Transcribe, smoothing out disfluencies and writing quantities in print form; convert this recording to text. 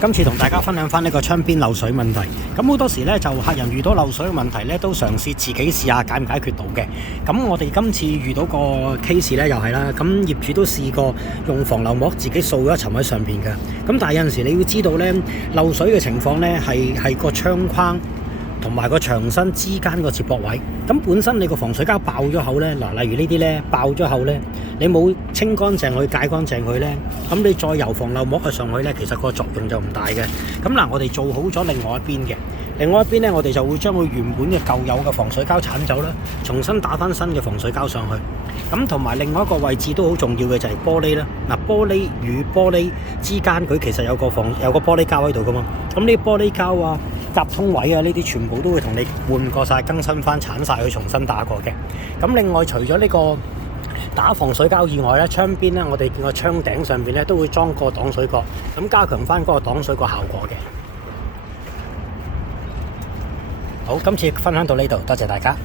今次同大家分享翻呢個窗邊漏水問題。咁好多時呢，就客人遇到漏水嘅問題呢，都嘗試自己試下解唔解決到嘅。咁我哋今次遇到個 case 呢，又係啦。咁業主都試過用防漏膜自己掃咗一層喺上邊嘅。咁但係有陣時你要知道呢，漏水嘅情況呢，係個窗框同埋個牆身之間個接駁位，咁本身你個防水膠爆咗口呢，嗱，例如呢啲呢爆咗口呢，你冇清乾淨佢、解乾淨佢呢，咁你再油防漏膜上去呢，其實個作用就唔大嘅。咁嗱，我哋做好咗另外一邊嘅，另外一邊呢，我哋就會將佢原本嘅舊有嘅防水膠剷走啦，重新打翻新嘅防水膠上去。咁同埋另外一個位置都好重要嘅就係玻璃啦。嗱，玻璃與玻璃之間佢其實有個玻璃膠喺度噶嘛。咁呢玻璃膠啊、夾通位啊呢啲全部都會同你換過晒、更新翻、鏟晒佢，重新打過嘅。咁另外除咗呢個打防水膠以外咧，窗邊咧我哋見個窗頂上邊咧都會裝個擋水角，咁加強翻嗰個擋水個效果嘅。好，今次分享到呢度，多謝大家。